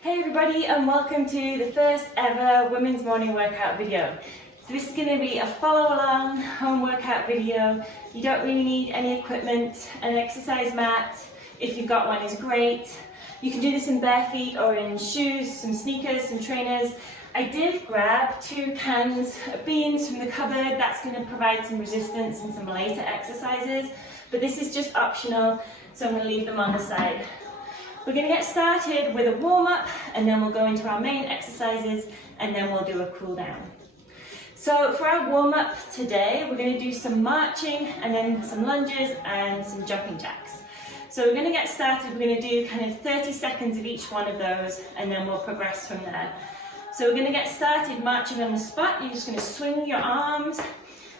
Hey everybody, and welcome to the first ever women's morning workout video. So this is going to be a follow along home workout video. You don't really need any equipment. An exercise mat, if you've got one, is great. You can do this in bare feet or in shoes, some sneakers, some trainers. I did grab 2 cans of beans from the cupboard. That's going to provide some resistance and some later exercises, but this is just optional, so I'm going to leave them on the side. We're going to get started with a warm-up, and then we'll go into our main exercises, and then we'll do a cool down. So for our warm-up today, we're going to do some marching and then some lunges and some jumping jacks. So we're going to get started. We're going to do kind of 30 seconds of each one of those, and then we'll progress from there. So we're going to get started marching on the spot. You're just going to swing your arms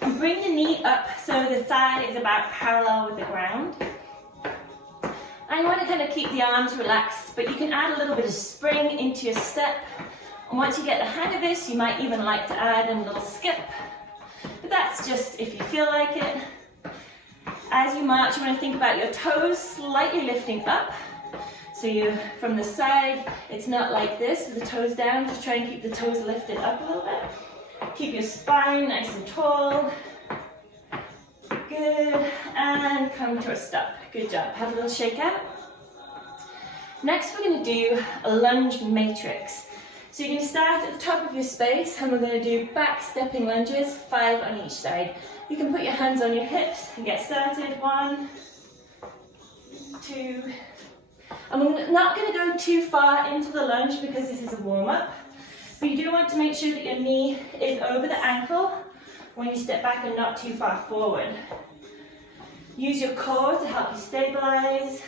and bring the knee up so the thigh is about parallel with the ground. And you want to kind of keep the arms relaxed, but you can add a little bit of spring into your step. And once you get the hang of this, you might even like to add a little skip. But that's just if you feel like it. As you march, you want to think about your toes slightly lifting up. So you, from the side, it's not like this, with the toes down. Just try and keep the toes lifted up a little bit. Keep your spine nice and tall. Good, and come to a stop. Good job. Have a little shake out. Next, we're going to do a lunge matrix. So you're going to start at the top of your space, and we're going to do back stepping lunges, 5 on each side. You can put your hands on your hips and get started. 1, 2. And we're not going to go too far into the lunge because this is a warm-up, but you do want to make sure that your knee is over the ankle when you step back and not too far forward. Use your core to help you stabilize.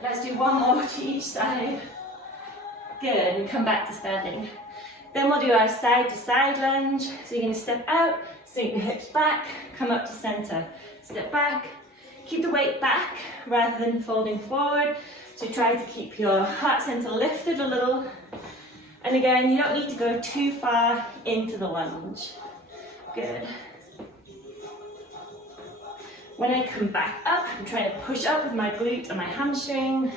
Let's do 1 more to each side. Good, and come back to standing. Then we'll do our side to side lunge. So you're going to step out, sink the hips back, come up to center. Step back, keep the weight back rather than folding forward. So try to keep your heart center lifted a little. And again, you don't need to go too far into the lunge. Good. When I come back up, I'm trying to push up with my glute and my hamstring.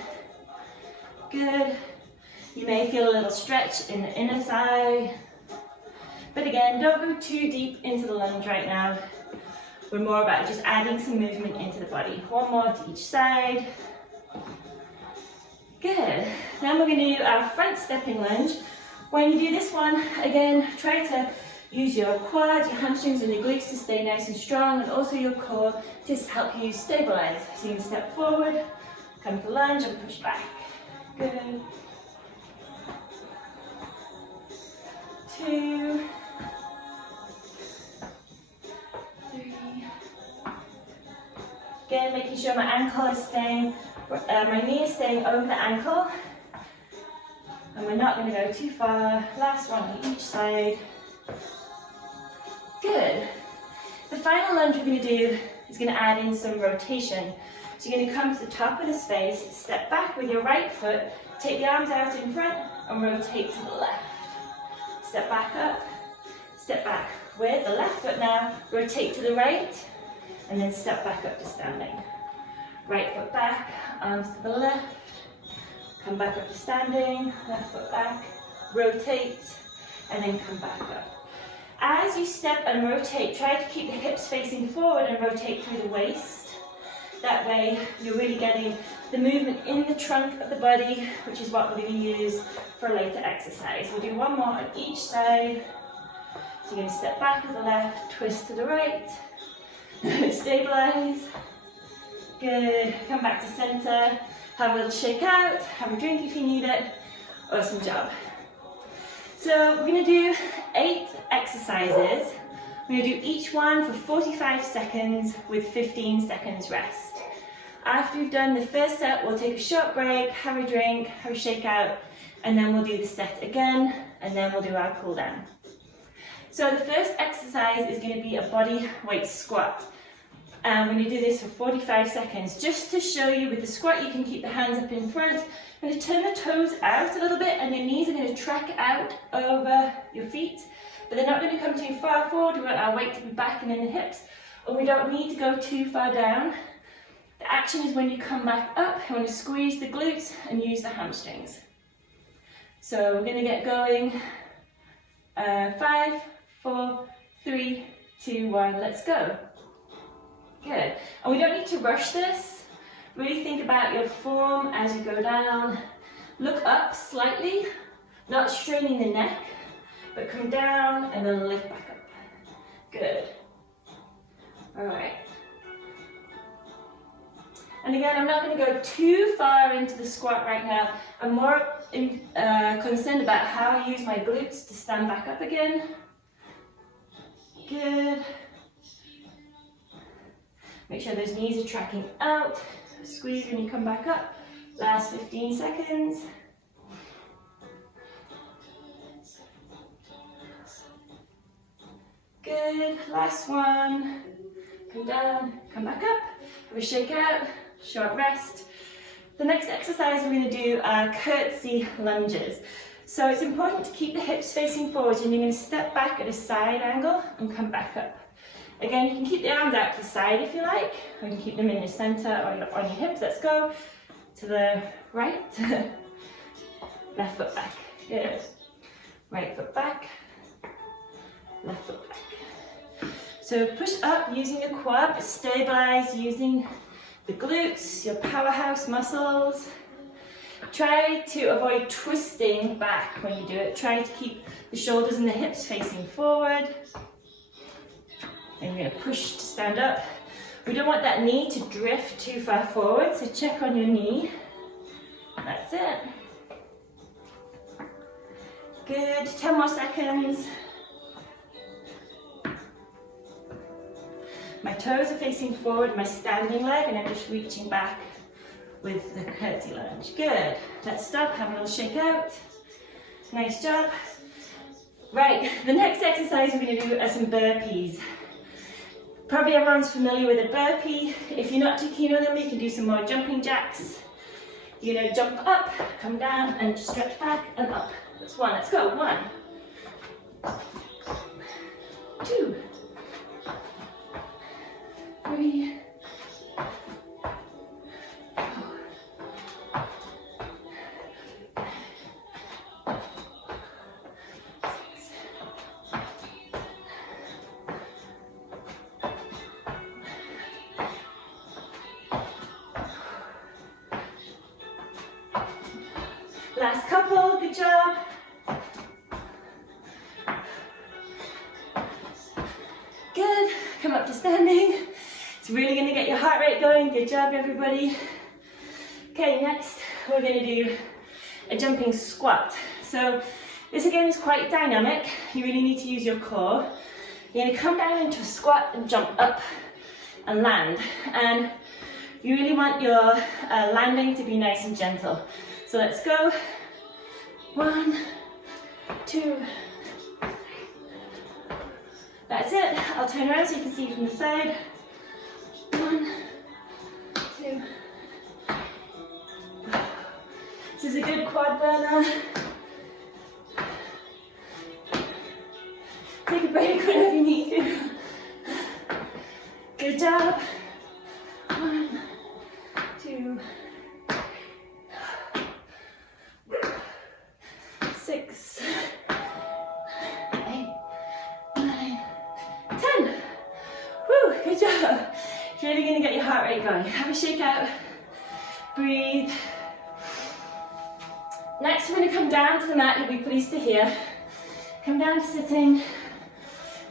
Good. You may feel a little stretch in the inner thigh. But again, don't go too deep into the lunge right now. We're more about just adding some movement into the body. 1 more to each side. Good. Then we're going to do our front stepping lunge. When you do this one, again, try to use your quads, your hamstrings and your glutes to stay nice and strong, and also your core to help you stabilize. So you can step forward, come to lunge and push back. Good. 2, 3. Again, making sure my ankle is staying, my knee is staying over the ankle. And we're not going to go too far. Last one on each side. Good. The final lunge we're going to do is going to add in some rotation. So you're going to come to the top of the space, step back with your right foot, take the arms out in front and rotate to the left. Step back up, step back with the left foot now, rotate to the right, and then step back up to standing. Right foot back, arms to the left, come back up to standing, left foot back, rotate, and then come back up. As you step and rotate, try to keep the hips facing forward and rotate through the waist. That way you're really getting the movement in the trunk of the body, which is what we're going to use for a later exercise. We'll do 1 more on each side. So you're going to step back to the left, twist to the right, stabilize. Good, come back to center, have a little shake out, have a drink if you need it. Awesome job. So we're going to do 8 exercises. We're going to do each one for 45 seconds with 15 seconds rest. After we've done the first set, we'll take a short break, have a drink, have a shake out, and then we'll do the set again, and then we'll do our cool down. So the first exercise is going to be a body weight squat. And we're going to do this for 45 seconds. Just to show you, with the squat, you can keep the hands up in front. I'm going to turn the toes out a little bit, and your knees are going to track out over your feet. But they're not going to come too far forward. We want our weight to be back and in the hips. And we don't need to go too far down. The action is when you come back up, you want to squeeze the glutes and use the hamstrings. So we're going to get going. 5, 4, 3, 2, 1, let's go. Good. And we don't need to rush this. Really think about your form as you go down. Look up slightly, not straining the neck, but come down and then lift back up. Good. All right. And again, I'm not going to go too far into the squat right now. I'm more concerned about how I use my glutes to stand back up again. Good. Make sure those knees are tracking out. Squeeze when you come back up. Last 15 seconds. Good. Last one. Come down, come back up. Have a shake out, short rest. The next exercise we're going to do are curtsy lunges. So it's important to keep the hips facing forward, and you're going to step back at a side angle and come back up. Again, you can keep the arms out to the side if you like, or you can keep them in the center or on your hips. Let's go to the right, left foot back. Good. Right foot back, left foot back. So push up using your quad, but stabilize using the glutes, your powerhouse muscles. Try to avoid twisting back when you do it. Try to keep the shoulders and the hips facing forward. And we're going to push to stand up. We don't want that knee to drift too far forward, so check on your knee. That's it. Good, 10 more seconds. My toes are facing forward, my standing leg, and I'm just reaching back with the curtsy lunge. Good. Let's stop, have a little shake out. Nice job. Right, the next exercise we're going to do are some burpees. Probably everyone's familiar with a burpee. If you're not too keen on them, you can do some more jumping jacks. You're going to jump up, come down, and stretch back and up. That's one. Let's go. 1, 2, 3, 4. Last couple, good job. Good, come up to standing. It's really going to get your heart rate going. Good job, everybody. Okay, next we're going to do a jumping squat. So this again is quite dynamic. You really need to use your core. You're going to come down into a squat and jump up and land. And you really want your landing to be nice and gentle. So let's go. 1, 2. That's it. I'll turn around so you can see from the side. 1, 2. This is a good quad burner. Take a break whenever you need to. Good job. 1, 2, 6, 8, 9, 10. Whew, good job. It's really going to get your heart rate going. Have a shake out. Breathe. Next, we're going to come down to the mat. You'll be pleased to hear. Come down to sitting.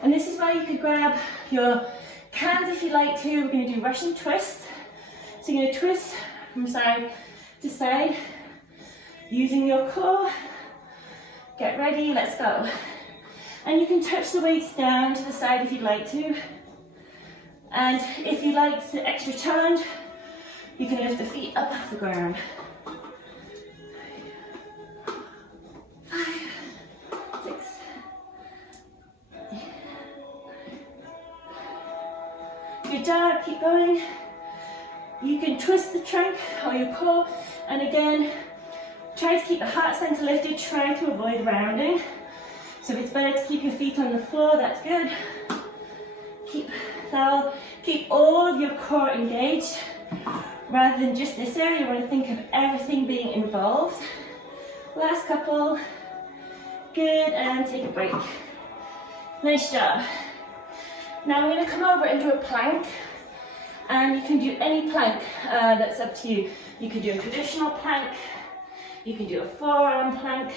And this is where you could grab your hands if you like to. We're going to do Russian twist. So you're going to twist from side to side using your core. Get ready, let's go. And you can touch the weights down to the side if you'd like to. And if you like the extra challenge, you can lift the feet up off the ground. 5, 6, 8. Good job, keep going. You can twist the trunk or your core, and again, try to keep the heart center lifted, try to avoid rounding. So if it's better to keep your feet on the floor, that's good. Keep all of your core engaged. Rather than just this area, you want to think of everything being involved. Last couple. Good, and take a break. Nice job. Now we're going to come over and do a plank. And you can do any plank, that's up to you. You could do a traditional plank, you can do a forearm plank,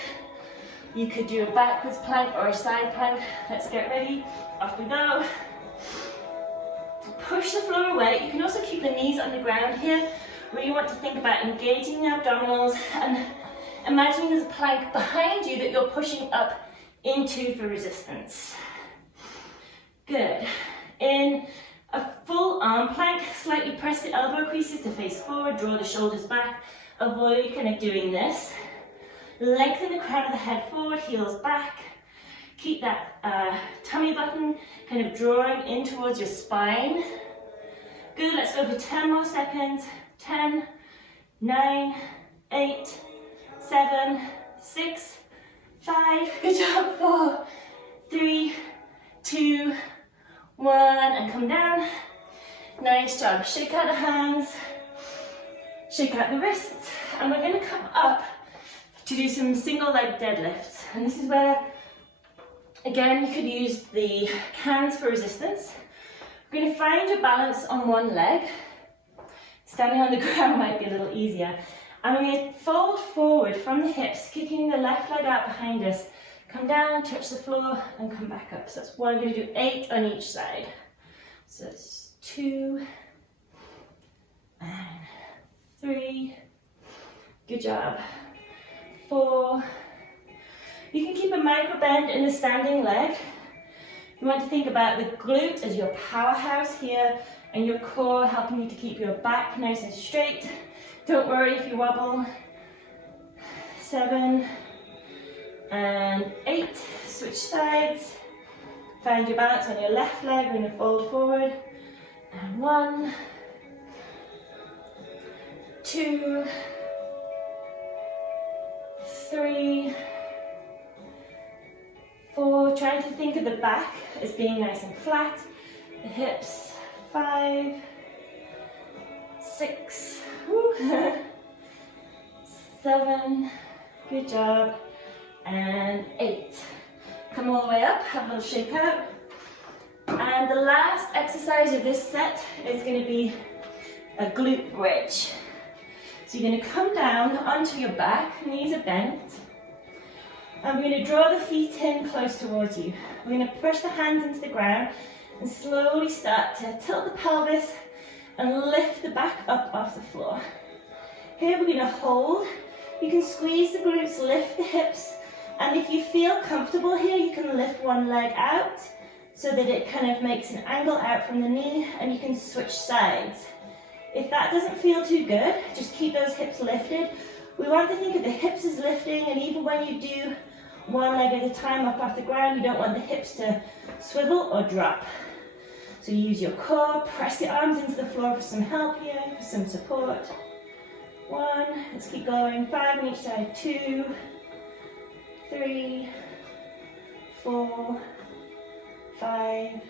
you could do a backwards plank or a side plank. Let's get ready, off we go. Push the floor away. You can also keep the knees on the ground here. Really want to think about engaging the abdominals and imagining there's a plank behind you that you're pushing up into for resistance. Good. In a full arm plank, slightly press the elbow creases to face forward, draw the shoulders back, avoid kind of doing this. Lengthen the crown of the head forward, heels back. Keep that tummy button kind of drawing in towards your spine. Good, let's go for 10 more seconds. 10, 9, 8, 7, 6, 5, good job, 4, 3, 2, 1, and come down. Nice job. Shake out the hands, shake out the wrists, and we're going to come up to do some single leg deadlifts. And this is where, again, you could use the cans for resistance. We're going to find your balance on one leg. Standing on the ground might be a little easier. And we're going to fold forward from the hips, kicking the left leg out behind us. Come down, touch the floor, and come back up. So that's one. I'm going to do 8 on each side. So it's 2 and 3. Good job. 4. You can keep a micro bend in the standing leg. You want to think about the glute as your powerhouse here, and your core helping you to keep your back nice and straight. Don't worry if you wobble. 7 and 8. Switch sides. Find your balance on your left leg. We're going to fold forward. And 1, 2, 3, 4. Trying to think of the back as being nice and flat. The hips. 5, 6, 7, good job, and 8. Come all the way up, have a little shake out. And the last exercise of this set is going to be a glute bridge. So you're going to come down onto your back, knees are bent. And we're going to draw the feet in close towards you. We're going to push the hands into the ground and slowly start to tilt the pelvis and lift the back up off the floor. Here we're going to hold. You can squeeze the glutes, lift the hips, and if you feel comfortable here, you can lift one leg out so that it kind of makes an angle out from the knee, and you can switch sides. If that doesn't feel too good, just keep those hips lifted. We want to think of the hips as lifting, and even when you do one leg at a time up off the ground, you don't want the hips to swivel or drop. So use your core, press your arms into the floor for some help here, for some support. 1, let's keep going, 5 on each side, 2, 3, 4, 5,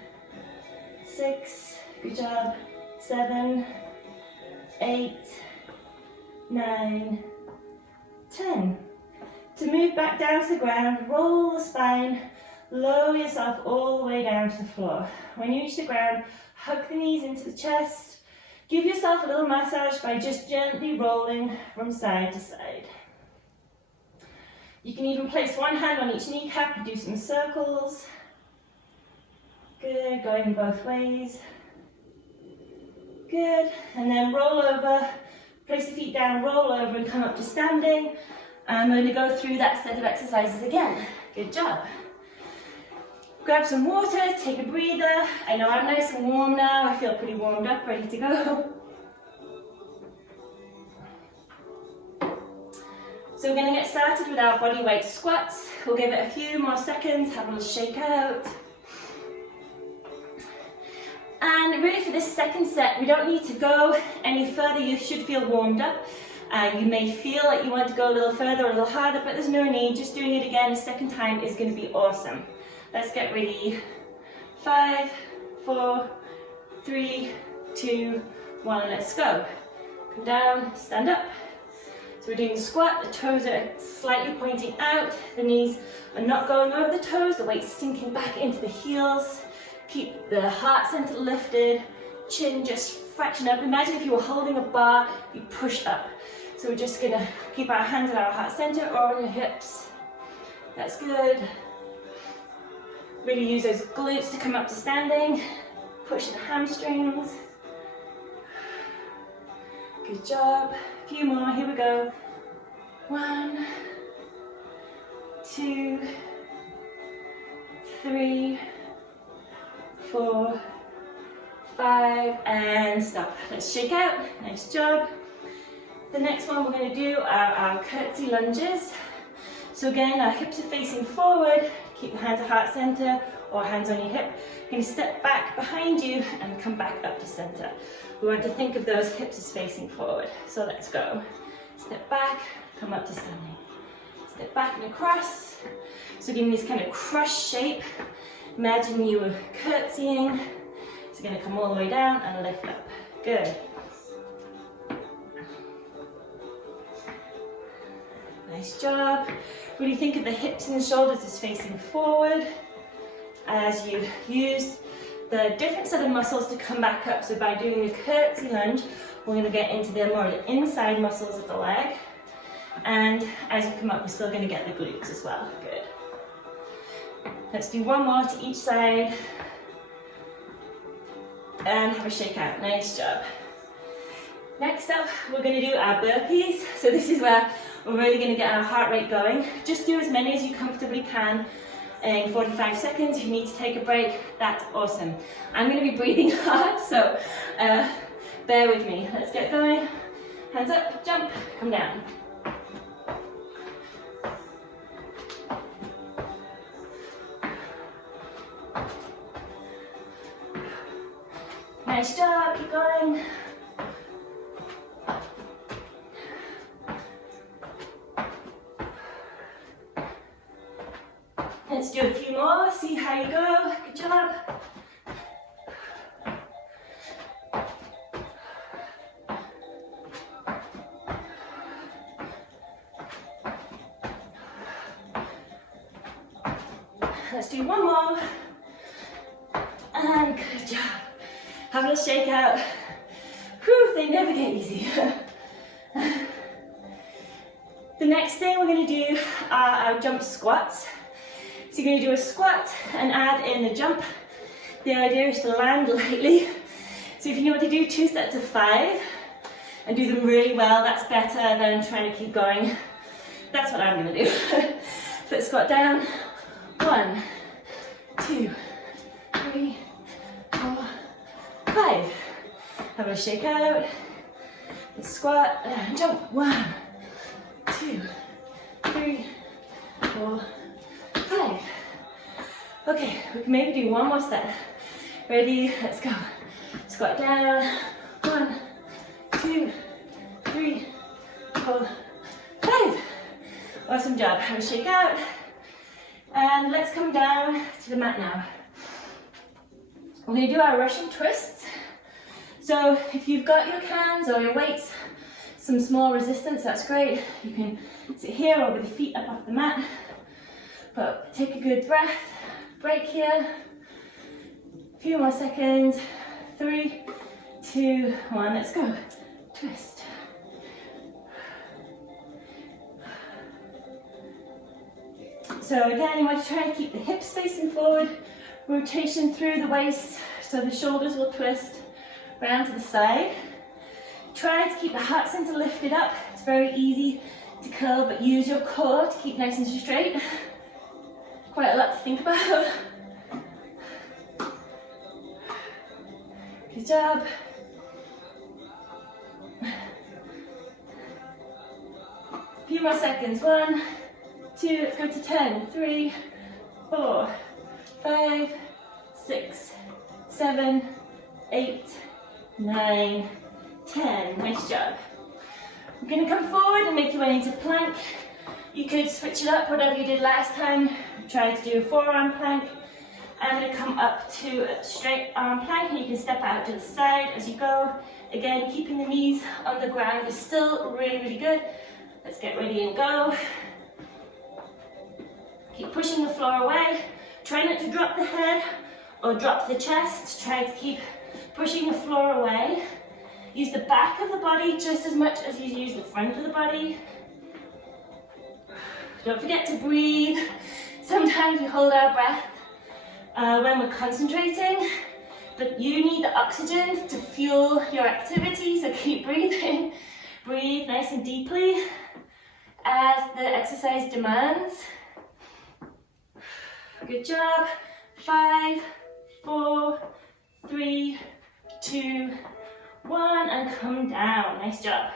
6, good job, 7, 8, 9, 10. To move back down to the ground, roll the spine, lower yourself all the way down to the floor. When you reach the ground, hug the knees into the chest. Give yourself a little massage by just gently rolling from side to side. You can even place one hand on each kneecap and do some circles. Good, going both ways. Good, and then roll over, place the feet down, roll over and come up to standing. And we're going to go through that set of exercises again. Good job. Grab some water, take a breather. I know I'm nice and warm now. I feel pretty warmed up, ready to go. So we're going to get started with our body weight squats. We'll give it a few more seconds, have a little shake out. And really for this second set, we don't need to go any further. You should feel warmed up. You may feel like you want to go a little further, a little harder, but there's no need. Just doing it again a second time is going to be awesome. Let's get ready. 5, 4, 3, 2, 1, let's go. come down, stand up. So we're doing squat, the toes are slightly pointing out, the knees are not going over the toes, the weight's sinking back into the heels. Keep the heart center lifted, chin just fraction up. Imagine if you were holding a bar, you push up. So we're just gonna keep our hands at our heart center or on your hips. That's good. Really use those glutes to come up to standing. Push the hamstrings. Good job. A few more, here we go. 1, 2, 3, 4, 5, and stop. Let's shake out, nice job. The next one we're going to do are our curtsy lunges. So again, our hips are facing forward, keep your hands at heart center or hands on your hip. You're going to step back behind you and come back up to center. We want to think of those hips as facing forward. So let's go. Step back, come up to standing. Step back and across. So giving this kind of crust shape. Imagine you were curtsying. So you're going to come all the way down and lift up. Good. Nice job. Really think of the hips and the shoulders as facing forward as you use the different set of muscles to come back up. So by doing the curtsy lunge, we're going to get into the more inside muscles of the leg. And as you come up, we're still going to get the glutes as well. Good. Let's do one more to each side. And have a shake out. Nice job. Next up, we're going to do our burpees. So this is where we're really going to get our heart rate going. Just do as many as you comfortably can in 45 seconds. If you need to take a break, that's awesome. I'm going to be breathing hard, so bear with me. Let's get going. Hands up, jump, come down. Nice job, keep going. Let's do a few more, see how you go. Good job. Let's do one more. And good job. Have a little shake out. Whew, they never get easy. The next thing we're going to do are our jump squats. So you're going to do a squat and add in the jump. The idea is to land lightly. So if you know what to do, 2 sets of 5 and do them really well, that's better than trying to keep going. That's what I'm going to do. So let's squat down. 1, 2, 3, 4, 5. Have a shake out. Let's squat and jump. 1, 2, 3, 4, 5. Okay, we can maybe do one more set. Ready? Let's go. Squat down. 1, 2, 3, 4, 5. Awesome job. Have a shake out. And let's come down to the mat now. We're going to do our Russian twists. So if you've got your cans or your weights, some small resistance, that's great. You can sit here or with the feet up off the mat. But take a good breath, break here. A few more seconds. 3, 2, 1, let's go. Twist. So again, you want to try and keep the hips facing forward, rotation through the waist, so the shoulders will twist round to the side. Try to keep the heart center lifted up. It's very easy to curl, but use your core to keep nice and straight. Quite a lot to think about. Good job. A few more seconds. 1, 2, let's go to 10. 3, 4, 5, 6, 7, 8, 9, 10. Nice job. We're going to come forward and make your way into plank. You could switch it up, whatever you did last time. Try to do a forearm plank. I'm going to come up to a straight arm plank, and you can step out to the side as you go Again, keeping the knees on the ground is still really, really good. Let's get ready and go. Keep pushing the floor away. Try not to drop the head or drop the chest. Try to keep pushing the floor away. Use the back of the body just as much as you use the front of the body. Don't forget to breathe. Sometimes we hold our breath when we're concentrating, but you need the oxygen to fuel your activity, so keep breathing. Breathe nice and deeply as the exercise demands. Good job. 5, 4, 3, 2, 1, and come down. Nice job.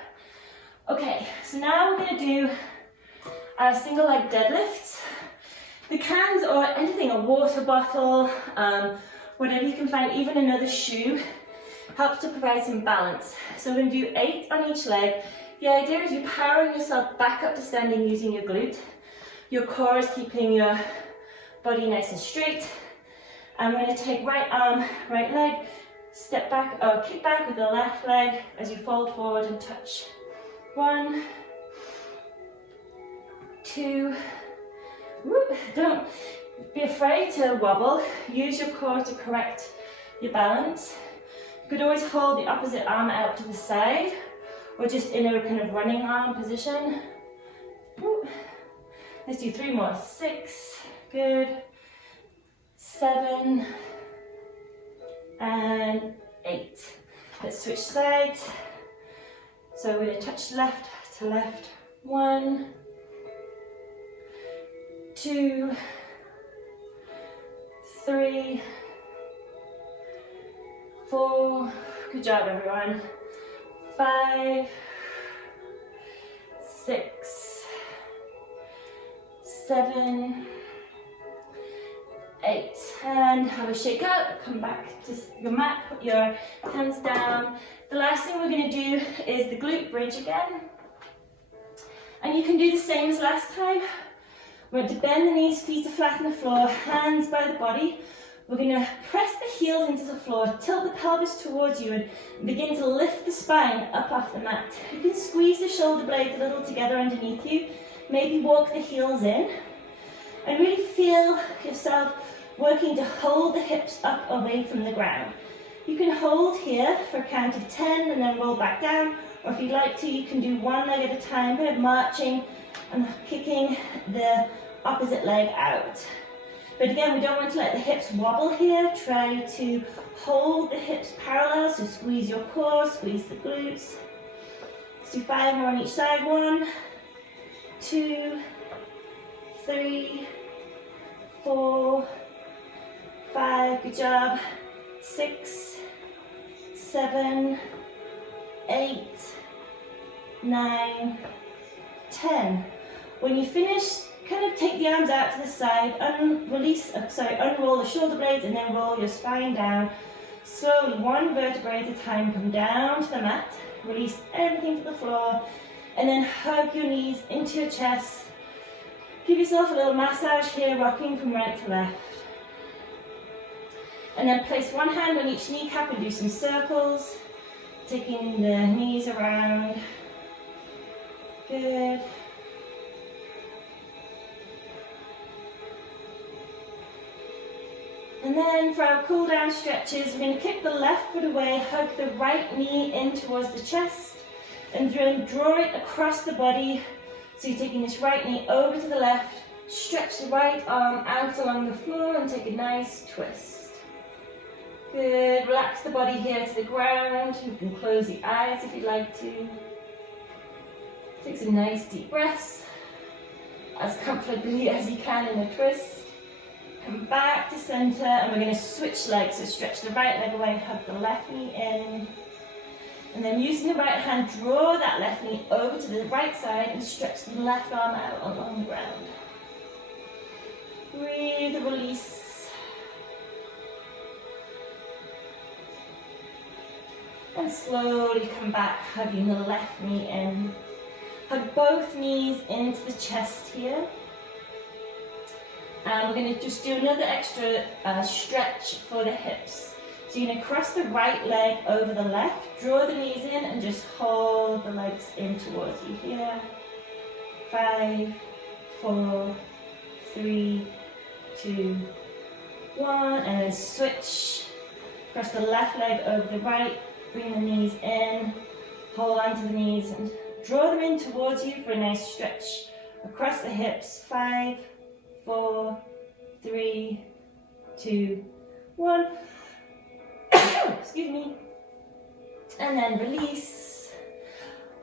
Okay, so now we're going to do our single leg deadlifts. The cans or anything, a water bottle, whatever you can find, even another shoe, helps to provide some balance. So we're going to do 8 on each leg. The idea is you're powering yourself back up to standing using your glute. Your core is keeping your body nice and straight. I'm going to take right arm, right leg, step back or kick back with the left leg as you fold forward and touch. 1, 2, whoop. Don't be afraid to wobble. Use your core to correct your balance. You could always hold the opposite arm out to the side or just in a kind of running arm position. Whoop. Let's do 3 more. 6, good. 7 and 8. Let's switch sides. So we're going to touch left to left. 1, 2, 3, 4. Good job, everyone. 5, 6, 7, 8. And have a shake up. Come back to your mat. Put your hands down. The last thing we're going to do is the glute bridge again. And you can do the same as last time. We're going to bend the knees, feet to flatten the floor, hands by the body. We're going to press the heels into the floor, tilt the pelvis towards you, and begin to lift the spine up off the mat. You can squeeze the shoulder blades a little together underneath you. Maybe walk the heels in. And really feel yourself working to hold the hips up away from the ground. You can hold here for a count of 10 and then roll back down. Or if you'd like to, you can do one leg at a time, kind of marching and kicking the opposite leg out. But again, we don't want to let the hips wobble here. Try to hold the hips parallel, so squeeze your core, squeeze the glutes. Let's do 5 more on each side. 1, 2, 3, 4, 5. Good job. 6, 7, 8, 9, 10. When you finish, kind of take the arms out to the side, unroll the shoulder blades and then roll your spine down. Slowly, one vertebrae at a time, come down to the mat, release everything to the floor, and then hug your knees into your chest. Give yourself a little massage here, rocking from right to left. And then place one hand on each kneecap and do some circles, taking the knees around. Good. And then for our cool down stretches, we're going to kick the left foot away, hug the right knee in towards the chest, and then draw it across the body. So you're taking this right knee over to the left, stretch the right arm out along the floor and take a nice twist. Good, relax the body here to the ground. You can close the eyes if you'd like to. Take some nice deep breaths, as comfortably as you can in a twist. Come back to center, and we're going to switch legs. So stretch the right leg away, hug the left knee in. And then using the right hand, draw that left knee over to the right side and stretch the left arm out along the ground. Breathe, release. And slowly come back, hugging the left knee in. Hug both knees into the chest here. And we're going to just do another extra stretch for the hips. So you're going to cross the right leg over the left, draw the knees in and just hold the legs in towards you here. 5, 4, 3, 2, 1, and then switch. Cross the left leg over the right, bring the knees in, hold onto the knees and draw them in towards you for a nice stretch. Across the hips, 5, 4, 3, 2, 1. Excuse me. And then release.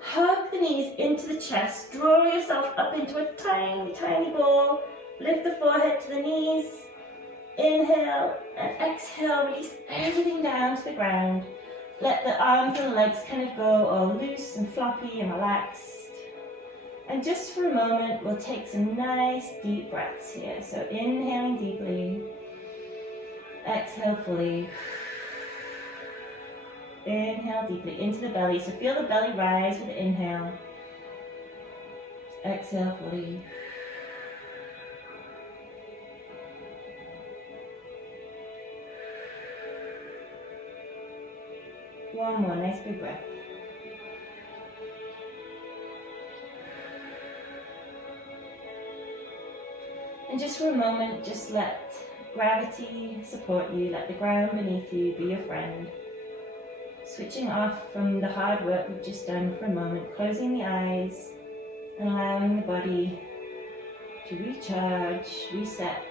Hug the knees into the chest. Draw yourself up into a tiny, tiny ball. Lift the forehead to the knees. Inhale and exhale. Release everything down to the ground. Let the arms and legs kind of go all loose and floppy and relaxed. And just for a moment, we'll take some nice deep breaths here. So inhaling deeply. Exhale fully. Inhale deeply into the belly. So feel the belly rise with the inhale. Exhale fully. One more, nice big breath. And just for a moment, just let gravity support you, let the ground beneath you be your friend. Switching off from the hard work we've just done for a moment, closing the eyes and allowing the body to recharge, reset.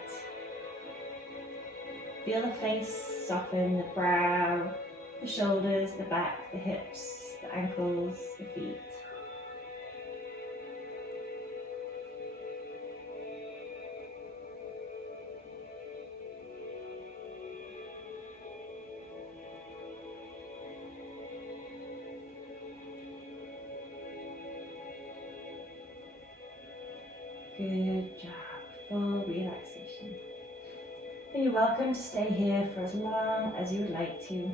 Feel the face soften, the brow, the shoulders, the back, the hips, the ankles, the feet. Good job, full relaxation. And you're welcome to stay here for as long as you would like to.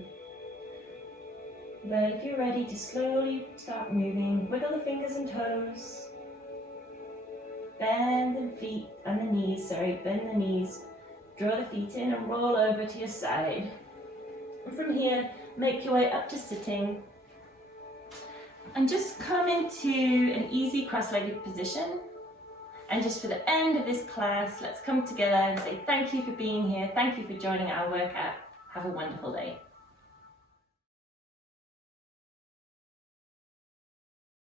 But if you're ready to slowly start moving, wiggle the fingers and toes. Bend the feet and the knees, bend the knees. Draw the feet in and roll over to your side. And from here, make your way up to sitting. And just come into an easy cross-legged position. And just for the end of this class, let's come together and say thank you for being here. Thank you for joining our workout. Have a wonderful day.